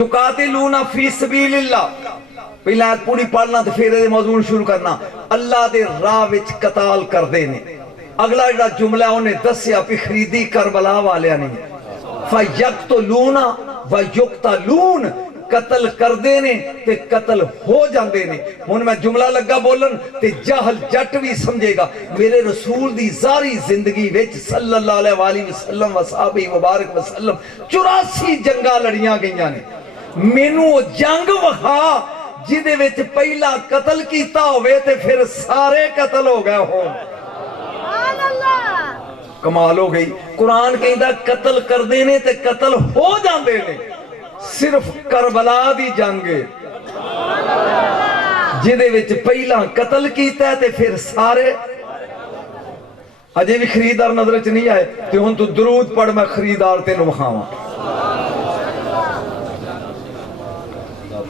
یقاتلون فی سبیل اللہ پہلے آیت پوری پڑھنا تو پھر یہ موضوع شروع کرنا اللہ دے راہ وچ قتال کردے نے اگلا جڑا جملہ انہیں دسیا پہ خریدی کربلا والے نے فیقتلون ویقتلون قتل کردے نے تے قتل ہو جاندے نے ہن میں جملہ لگا بولن تے جاہل جٹ بھی سمجھے گا میرے رسول دی ساری زندگی وچ صلی اللہ علیہ وآلہ وسلم وصحابہ مبارک وسلم 84 جنگاں لڑیاں گئیاں نے مینوں جنگ وکھا جدے وچ پہلا قتل کیتا ہوئے تے پھر سارے قتل ہو گئے ہون کمال ہو گئی قرآن کہندا قتل کردے نے تے قتل ہو جاندے نے صرف کربلا دی جنگ جدے وچ پہلا قتل کیتا ہے تے پھر سارے اجے بھی خریدار نظر وچ نہیں آئے تے ہن تو درود پڑھ میں خریدار تینوں وکھاواں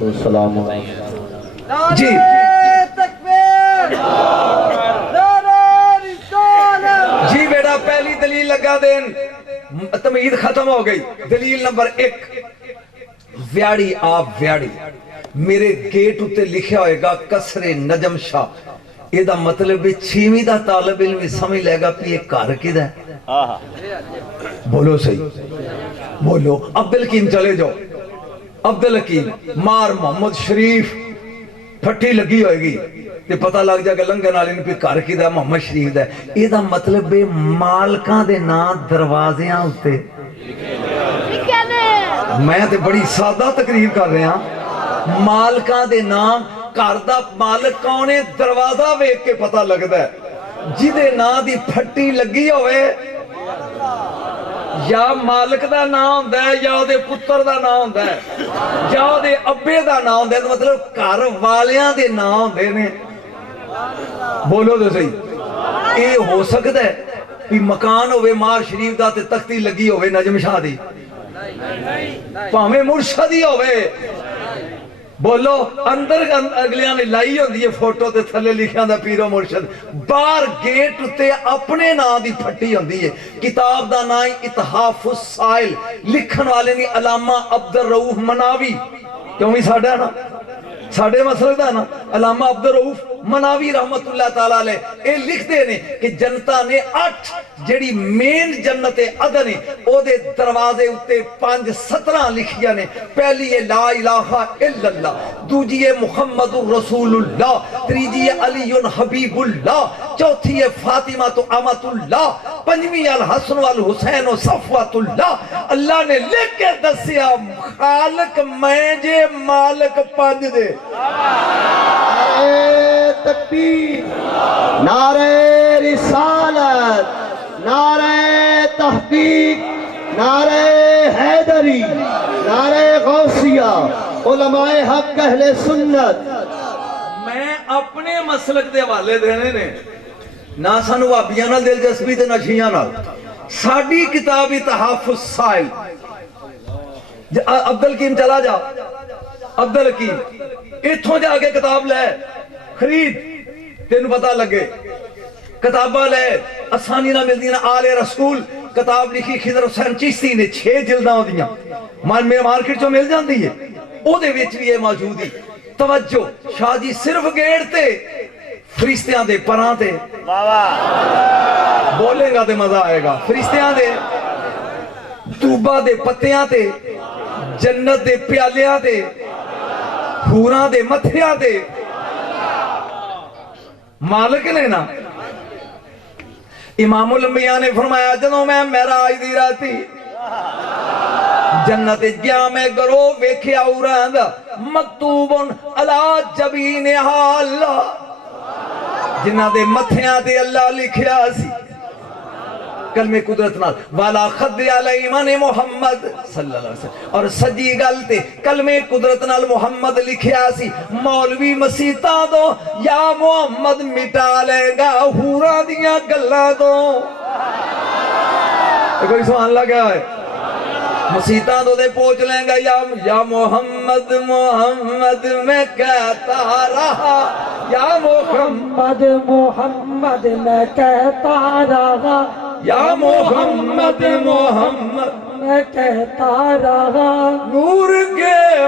السلام علیکم جی جی بیٹا پہلی دلیل لگا دین تمہید ختم ہو گئی دلیل نمبر 1 ویاڑی آپ ویاڑی میرے گیٹ اتے لکھیا ہوئے گا کسر نجم شاہ یہ دا مطلب ہے 6ویں دا طالب علم سمجھ لے گا کہ یہ کار کدھا ہے بولو صحیح بولو عبدالحکیم چلے جاؤ عبدالحکیم مار محمد شریف پھٹی لگی ہوئے گی تے پتہ لگ جائے کہ لنگن آلین پہ کار کی دا محمد شریف دا ہے یہ دا مطلب ہے مالکاں دے نام دروازیاں ہوتے میں تے بڑی سادہ تقریر کر رہے ہیں مالکاں دے نام کاردہ مالک کونے دروازہ ویک کے پتہ لگتا ہے جدے نا دی پھٹی لگی ہوئے یا مالک دا نام ہوندہ ہے یا دے پتر دا نام ہوندہ ہے یا دے ابے دا نام ہوندہ ہے تو مطلب کار والیاں دے نام ہوندے نے بولو تو صحیح اے ہو سکتا ہے کہ مکان ہوئے مار شریف دا تے تختی لگی ہوئے نجم شاہ دی پاہمیں مرشدی ہوئے بولو اندر اگلیاں نے لائی ہوندی ہے فوٹو تے تھلے لکھیاں دا پیرو مرشد بار گیٹ تے اپنے نام دی پھٹی ہوندی ہے کتاب دا نائی اتحاف السائل لکھن والے نے علامہ عبدالرؤف مناوی کیوں بھی ساڑھا نا ساڑھے مسئلہ دا نا علامہ عبدالرؤف مناوی رحمت اللہ تعالیٰ علیہ اے لکھ دے نے کہ جنتا نے 8 جڑی مین جنت عدن او دے دروازے اتے 5-17 لکھیا نے پہلی ہے لا الہ الا اللہ دوجی ہے محمد رسول اللہ تریجی ہے علی حبیب اللہ چوتھی ہے فاطمہ تو امت اللہ پنجویں الحسن والحسین و صفوت اللہ اللہ نے لکھ کے دسیا خالق میں جے مالک 5 دے تکبیر نعرہ رسالت نعرہ تحقیق نعرہ حیدری نعرہ غوثیہ علماء حق اہل سنت میں اپنے مسلک دے حوالے دینے نے نہ سانو وہابیاں نال دلچسپی تے نہ شیعیاں نال ساڈی کتاب اتحاف السائل عبدالحکیم چلا جا عبدالحکیم اتھوں جا کے کتاب لے خرید تینوں پتہ لگے کتابہ لے آسانی نہ مل دینا آل رسول کتاب لکھی خضر حسین چشتی نے 6 جلداں ہو دیا مارکٹ چو مل جاندی ہے او دے وچ بھی یہ موجود ہے توجہ شاہ جی صرف گیڑ تے فرشتیاں دے پران تے بولے گا تے مزہ آئے گا فرشتیاں دے توبہ دے پتیاں تے جنت دے پیالیاں تے حوراں دے متھیاں تے مالک نے نا امام الانبیاء نے فرمایا جنہوں میں معراج دی راتی جنت گیا میں گرو ویکھیا اوران مکتوبن علی جبین اللہ جنہ دے متھیاں دے اللہ لکھیا سی کلمہ قدرت نال والا خد علی ایمان محمد صلی اللہ علیہ وسلم اور سجی گلتے کلمہ قدرت نال محمد لکھیا سی مولوی مسیطہ دو یا محمد مٹا لے گا حورا دیاں گلہ دو کوئی سوال لگا ہے مسیطہ دو دے پوچھ لیں گا یا محمد محمد میں کہتا رہا یا محمد محمد میں کہتا رہا یا محمد محمد میں کہتا رہا نور کے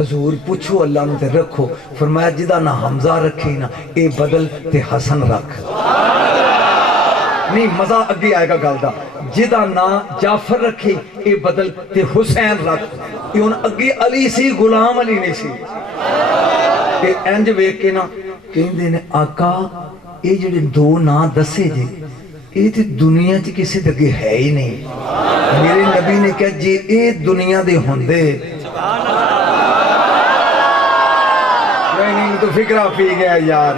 حضور پوچھو اللہ نے تے رکھو، فرمایا جدا نہ حمزہ رکھے نا اے بدل تے حسن رکھ، نہیں مزہ اگے آئے گا گل دا، جدا نہ جعفر رکھے اے بدل تے حسین رکھ، یہ ان اگے علی سی غلام علی نہیں سی، اے انج ویکھ کے نا کہندے نے آقا اے جڑے دو نا دسے جے اے تے دنیا چ کسی دے اگے ہے ہی نہیں، میرے نبی نے کہا جے اے دنیا دے ہوندے نہیں تو فکرہ پی گیا یار،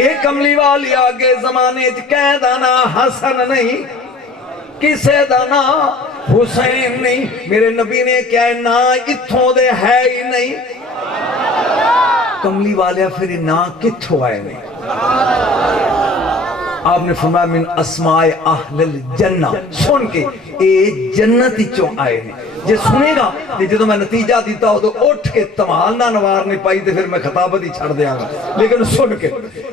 ایک کملی والی آگے زمانے کہہ دانا حسن نہیں کسے دانا حسین نہیں، میرے نبی نے کہا نا اتھوں دے ہے ہی نہیں، کملی والیا پھر نا کتھوں آئے نہیں، آپ نے فرمایا من اسماء اہل الجنہ، سن کے اے جنتی چوں آئے نہیں، جے سنے گا جدو میں نتیجہ دیتا ہو تو اٹھ کے تمال نہ نوار نہیں پائی تو پھر میں خطابت ہی چھڑ دیا گا، لیکن سن کے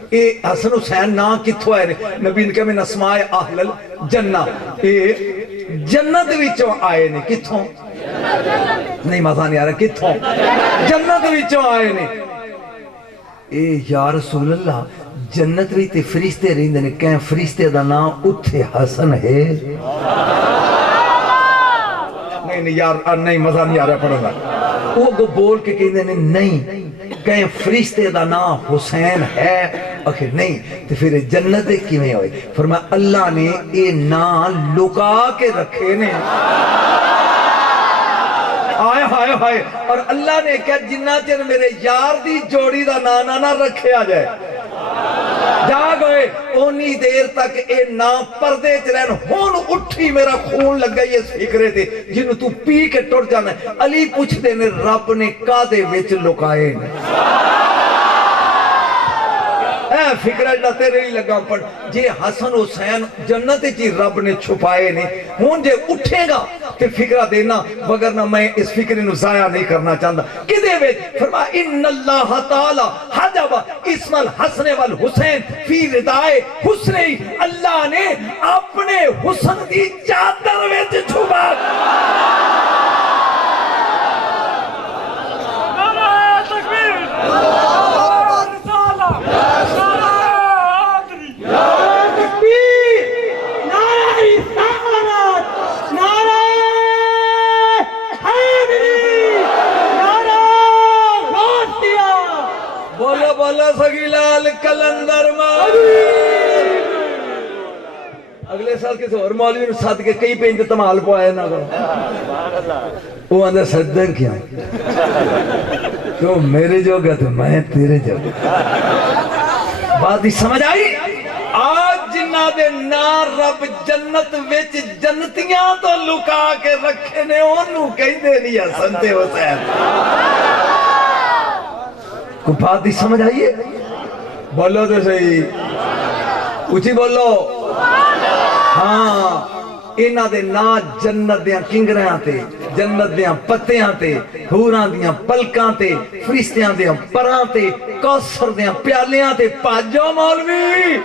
اے حسن حسین نا کتھوں آئے نہیں، نبی نے کہا من اسماء اہل الجنہ، اے جنت وچوں آئے نہیں، کتھوں نہیں مزہ نہیں آ رہا، کتھوں جنت وچوں آئے نہیں، اے یا رسول اللہ جنت بھی تے فرشتے رہندے نے، کہیں فرشتے دا نام اتھے حسن ہے، نہیں یار نہیں مزہ نہیں آ رہا پڑھا گا، وہ کو بول کے کہندے نے نہیں کہیں فرشتے دا نام حسین ہے، آخر نہیں تو پھر جنت کی میں ہوئے، فرمایا اللہ نے اے نام لکا کے رکھے نے، آئے ہائے ہائے، اور اللہ نے کہا جنہ چر میرے یار دی جوڑی دا نانا نہ رکھے آ جائے جاگ ہوئے اونی دیر تک اے نا پردے چرین ہون اٹھی میرا خون لگ گئی اس فکرے تھے جنہوں تو پی کے ٹوٹ جانا ہے، علی پوچھ دے نے رب نے کادے ویچ لکائے نے، اے فکرہ جڑا تیرے ہی لگا پڑ، جے حسن حسین جنت جی رب نے چھپائے نے، ہون جے اٹھے گا تے فکرہ دینا وگرنہ میں اس فکرے نو ضائع نہیں کرنا چاہتا، کدے ویچ فرما ان اللہ تعالی حجب اسم الحسن والحسین فی ردائے حسنی، اللہ نے اپنے حسن دی چادر ویچ چھپا، بولا سگیلال کلندر اگلے سال کسی اور مولوی نے ساتھ کے کئی پینج تمال پوائے نا وہ اندر صدر کیا تو میرے جو گا تو میں تیرے جو گا، بات ہی سمجھ آئی، آج جنہ دے نار رب جنت ویچ جنتیاں تو لکا کے رکھے نے انہوں کہیں دے نہیں حسن تے حسین، کوئی بات ہی سمجھ آئیے، بولو تو صحیح اچھی بولو، ہاں انہاں دے نا جنت دیاں کنگریاں تے، جنت دیاں پتیاں تے، حوراں دیاں پلکاں تے، فرشتیاں دیاں پراں تے، کوثر دیاں پیالیاں تے، پاجو مولوی